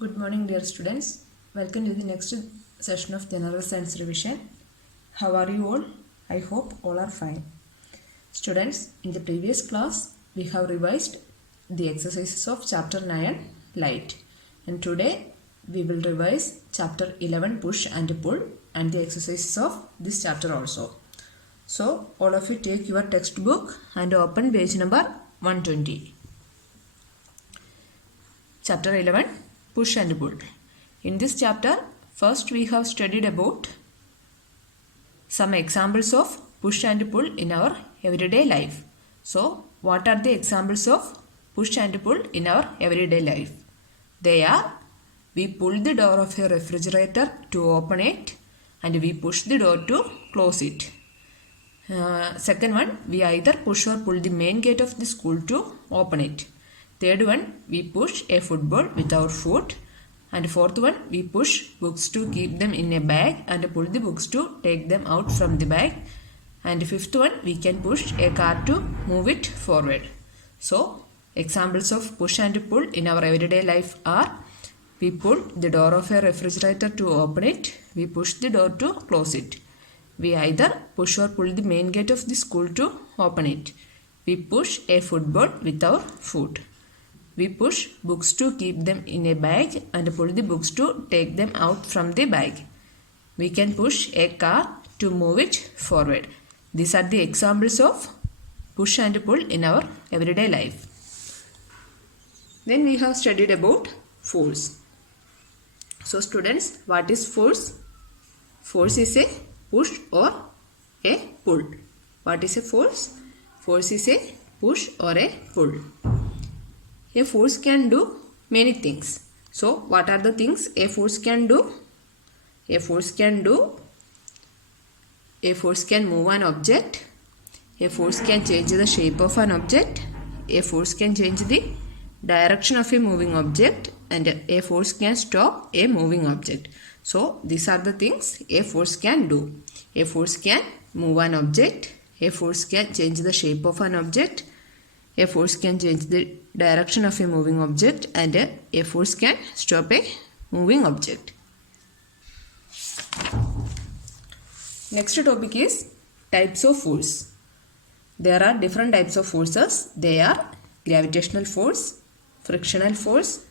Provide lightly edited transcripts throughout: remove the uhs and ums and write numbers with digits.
Good morning, dear students. Welcome to the next session of General Science Revision. How are you all? I hope all are fine. Students, in the previous class, we have revised the exercises of Chapter 9, Light. And today, we will revise Chapter 11, Push and Pull, and the exercises of this chapter also. So, all of you take your textbook and open page number 120. Chapter 11, Push and Pull. In this chapter, first we have studied about some examples of push and pull in our everyday life. So, what are the examples of push and pull in our everyday life? They are, we pull the door of a refrigerator to open it and we push the door to close it. Second one, we either push or pull the main gate of the school to open it. Third one, we push a football with our foot. And fourth one, we push books to keep them in a bag and pull the books to take them out from the bag. And fifth one, we can push a car to move it forward. So, examples of push and pull in our everyday life are, we pull the door of a refrigerator to open it. We push the door to close it. We either push or pull the main gate of the school to open it. We push a football with our foot. We push books to keep them in a bag and pull the books to take them out from the bag. We can push a car to move it forward. These are the examples of push and pull in our everyday life. Then we have studied about force. So students, what is force? Force is a push or a pull. What is a force? Force is a push or a pull. A force can do many things. So, what are the things a force can do? A force can move an object. A force can change the shape of an object. A force can change the direction of a moving object. And a force can stop a moving object. So, these are the things a force can do. A force can move an object. A force can change the shape of an object. A force can change the direction of a moving object, and a force can stop a moving object. Next topic is types of force. There are different types of forces. They are gravitational force, frictional force,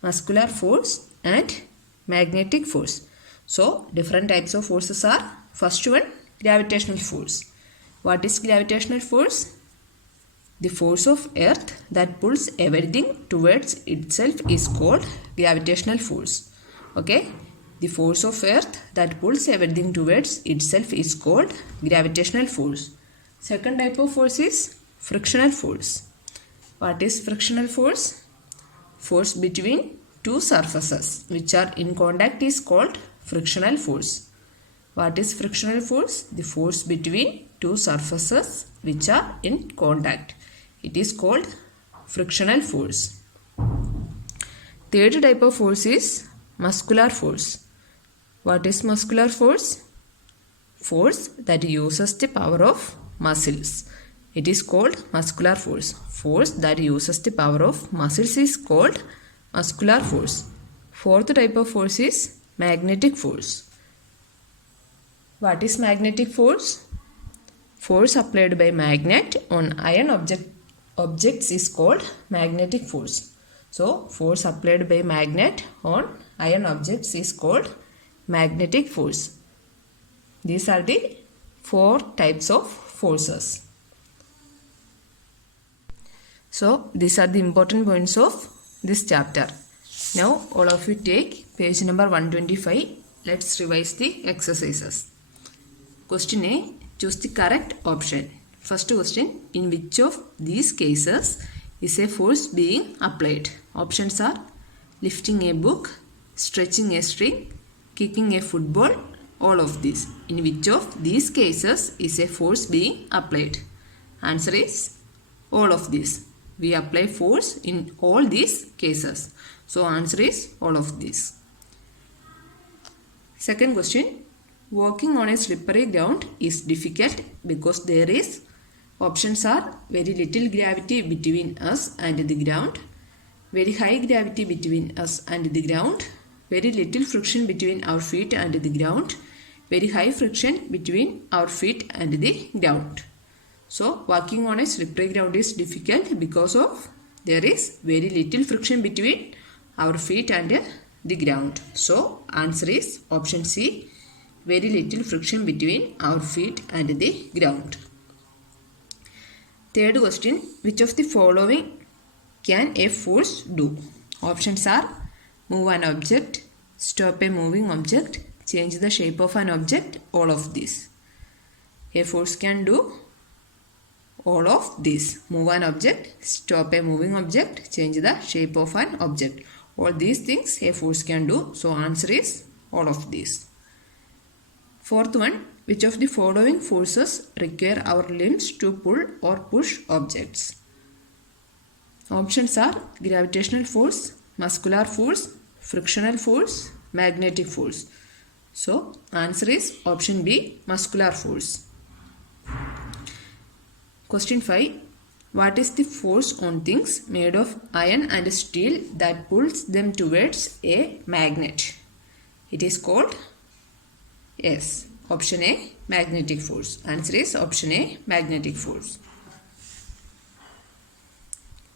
muscular force, and magnetic force. So, different types of forces are, first one, gravitational force. What is gravitational force? The force of earth that pulls everything towards itself is called gravitational force. Okay? The force of earth that pulls everything towards itself is called gravitational force. Second type of force is frictional force. What is frictional force? Force between two surfaces which are in contact is called frictional force. What is frictional force? The force between two surfaces which are in contact. It is called frictional force. Third type of force is muscular force. What is muscular force? Force that uses the power of muscles. It is called muscular force. Force that uses the power of muscles is called muscular force. Fourth type of force is magnetic force. What is magnetic force? Force applied by magnet on iron objects is called magnetic force. So, force applied by magnet on iron objects is called magnetic force. These are the four types of forces. So, these are the important points of this chapter. Now, all of you take page number 125. Let's revise the exercises. Question A. Choose the correct option. First question, in which of these cases is a force being applied? Options are lifting a book, stretching a string, kicking a football, all of these. In which of these cases is a force being applied? Answer is all of these. We apply force in all these cases. So answer is all of these. Second question, walking on a slippery ground is difficult because there is, options are very little gravity between us and the ground, very high gravity between us and the ground, very little friction between our feet and the ground, very high friction between our feet and the ground. So walking on a slippery ground is difficult because of there is very little friction between our feet and the ground. So answer is option C, very little friction between our feet and the ground. Third question, which of the following can a force do? Options are move an object, stop a moving object, change the shape of an object, all of these. A force can do all of these. Move an object, stop a moving object, change the shape of an object. All these things a force can do. So answer is all of these. Fourth one, which of the following forces require our limbs to pull or push objects? Options are gravitational force, muscular force, frictional force, magnetic force. So answer is option B, muscular force. Question 5. What is the force on things made of iron and steel that pulls them towards a magnet? It is called yes. Option A, magnetic force. Answer is option A, magnetic force.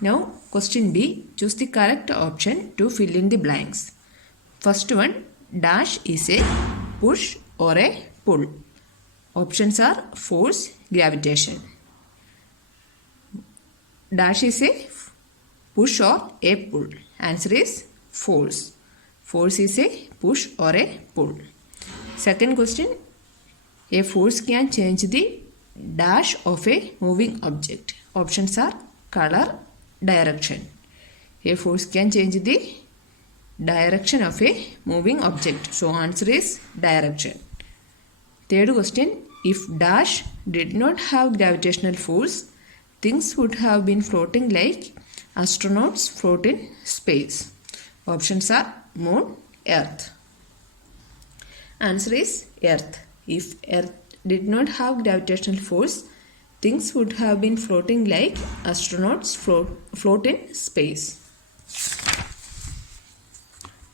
Now question B. Choose the correct option to fill in the blanks. First one, dash is a push or a pull. Options are force, gravitation. Dash is a push or a pull. Answer is force. Force is a push or a pull. Second question, a force can change the dash of a moving object. Options are color, direction. A force can change the direction of a moving object. So answer is direction. Third question, if dash did not have gravitational force, things would have been floating like astronauts float in space. Options are moon, earth. Answer is earth. If earth did not have gravitational force, things would have been floating like astronauts float in space.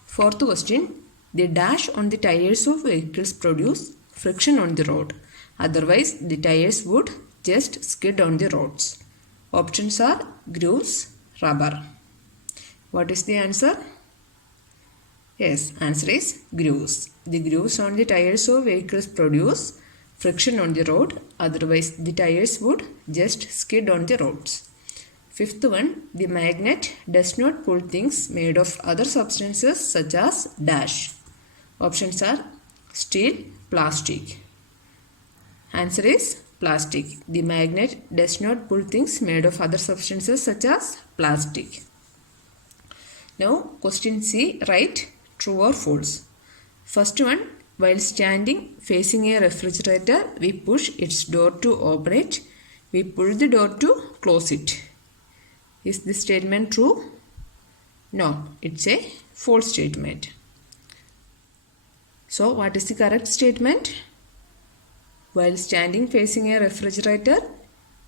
Fourth question, the dash on the tires of vehicles produce friction on the road. Otherwise, the tires would just skid on the roads. Options are grooves, rubber. What is the answer? Yes, answer is grooves. The grooves on the tires of vehicles produce friction on the road. Otherwise, the tires would just skid on the roads. Fifth one, the magnet does not pull things made of other substances such as dash. Options are steel, plastic. Answer is plastic. The magnet does not pull things made of other substances such as plastic. Now question C, write true or false. First one, while standing facing a refrigerator, we push its door to open it. We pull the door to close it. Is this statement true? No, it's a false statement. So what is the correct statement? While standing facing a refrigerator,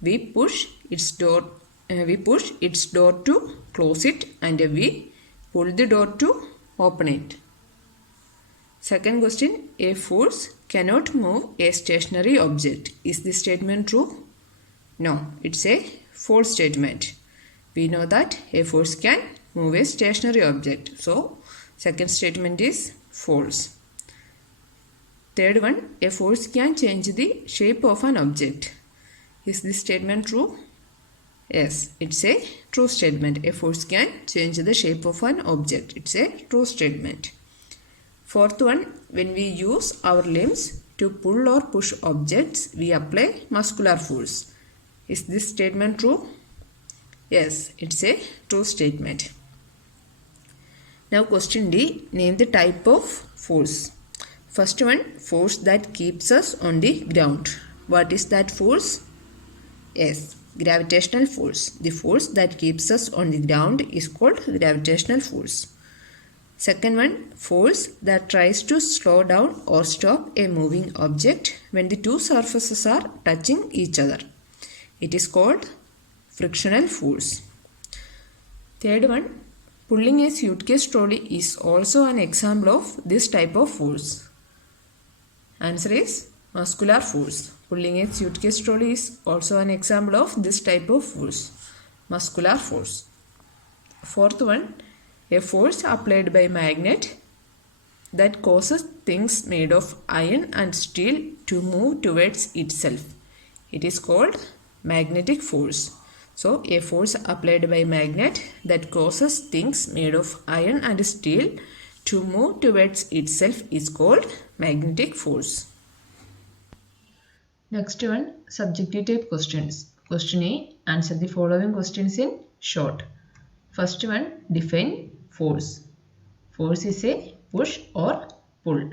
we push its door to close it and we pull the door to open it. Second question, a force cannot move a stationary object. Is this statement true? No, it's a false statement. We know that a force can move a stationary object. So, second statement is false. Third one, a force can change the shape of an object. Is this statement true? Yes, it's a true statement. A force can change the shape of an object. It's a true statement. Fourth one, when we use our limbs to pull or push objects, we apply muscular force. Is this statement true? Yes, it's a true statement. Now question D, name the type of force. First one, force that keeps us on the ground. What is that force? Yes, gravitational force. The force that keeps us on the ground is called gravitational force. Second one, force that tries to slow down or stop a moving object when the two surfaces are touching each other. It is called frictional force. Third one, Pulling a suitcase trolley is also an example of this type of force. Answer is muscular force. Pulling a suitcase trolley is also an example of this type of force. Muscular force. Fourth one, a force applied by magnet that causes things made of iron and steel to move towards itself. It is called magnetic force. So, a force applied by magnet that causes things made of iron and steel to move towards itself is called magnetic force. Next one, subjective type questions. Question A, answer the following questions in short. First one, define force. Force is a push or pull.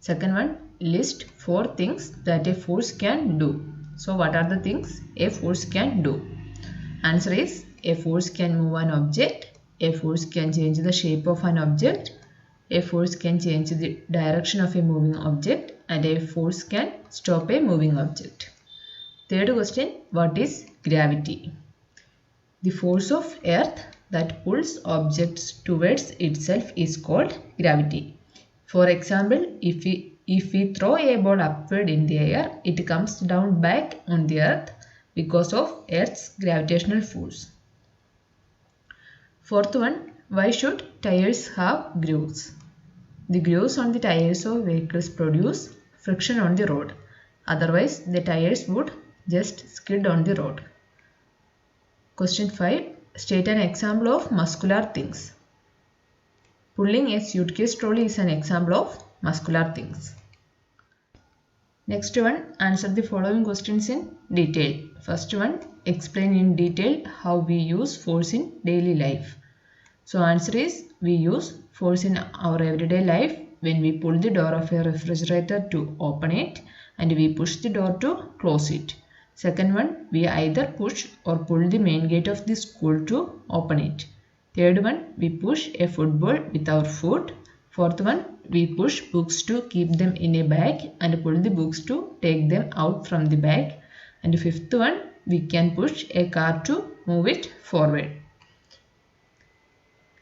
Second one, list 4 things that a force can do. So what are the things a force can do? Answer is, a force can move an object, a force can change the shape of an object, a force can change the direction of a moving object, and a force can stop a moving object. Third question, what is gravity? The force of earth that pulls objects towards itself is called gravity. For example, if we throw a ball upward in the air, it comes down back on the earth because of Earth's gravitational force. Fourth one, why should tires have grooves? The grooves on the tires of vehicles produce friction on the road. Otherwise, the tires would just skid on the road. Question 5. State an example of muscular things. Pulling a suitcase trolley is an example of muscular things. Next one, answer the following questions in detail. First one, explain in detail how we use force in daily life. So answer is, we use force in our everyday life when we pull the door of a refrigerator to open it and we push the door to close it. Second one, we either push or pull the main gate of the school to open it. Third one, we push a football with our foot. Fourth one, we push books to keep them in a bag and pull the books to take them out from the bag. And fifth one, we can push a car to move it forward.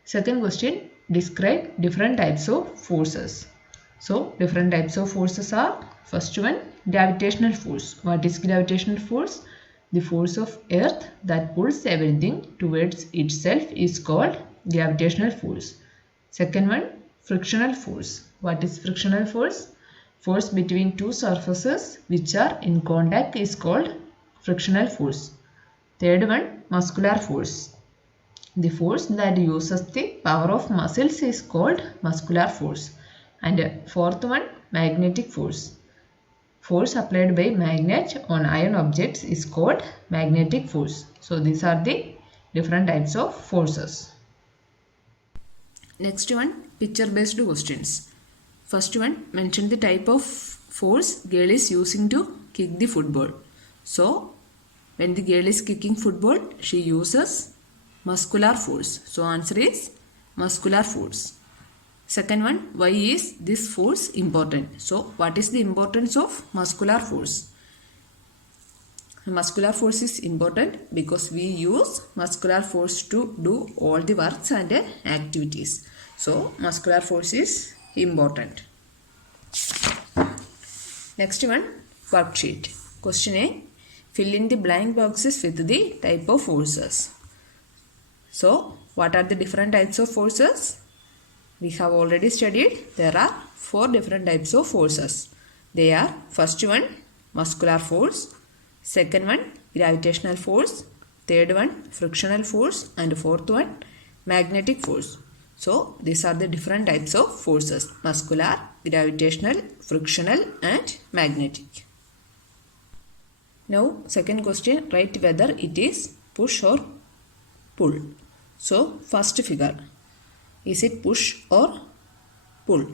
Second question, describe different types of forces. So, different types of forces are, first one, gravitational force. What is gravitational force? The force of earth that pulls everything towards itself is called gravitational force. Second one, frictional force. What is frictional force? Force between two surfaces which are in contact is called frictional force. Third one, muscular force. The force that uses the power of muscles is called muscular force. And fourth one, magnetic force. Force applied by magnet on iron objects is called magnetic force. So these are the different types of forces. Next one, picture based questions. First one, mention the type of force girl is using to kick the football. So when the girl is kicking football, she uses muscular force. So answer is muscular force. Second one, why is this force important? So what is the importance of muscular force? Muscular force is important because we use muscular force to do all the works and activities. So muscular force is important. Next one, worksheet. Question A, fill in the blank boxes with the type of forces. So what are the different types of forces? We have already studied there are 4 different types of forces. They are, first one, muscular force, second one, gravitational force, third one, frictional force, and fourth one, magnetic force. So these are the different types of forces: muscular, gravitational, frictional, and magnetic. Now second question, write whether it is push or pull. So first figure, is it push or pull?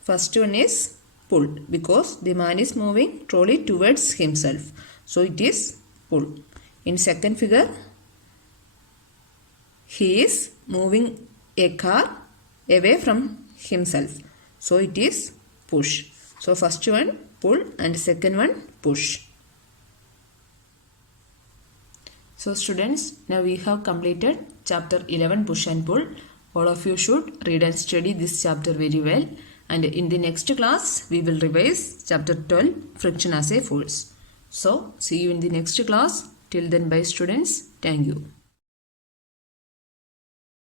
First one is pull because the man is moving trolley towards himself. So it is pull. In second figure, he is moving a car away from himself. So it is push. So first one pull and second one push. So students, now we have completed chapter 11 push and pull. All of you should read and study this chapter very well. And in the next class, we will revise chapter 12 friction as a force. So see you in the next class. Till then, bye students. Thank you.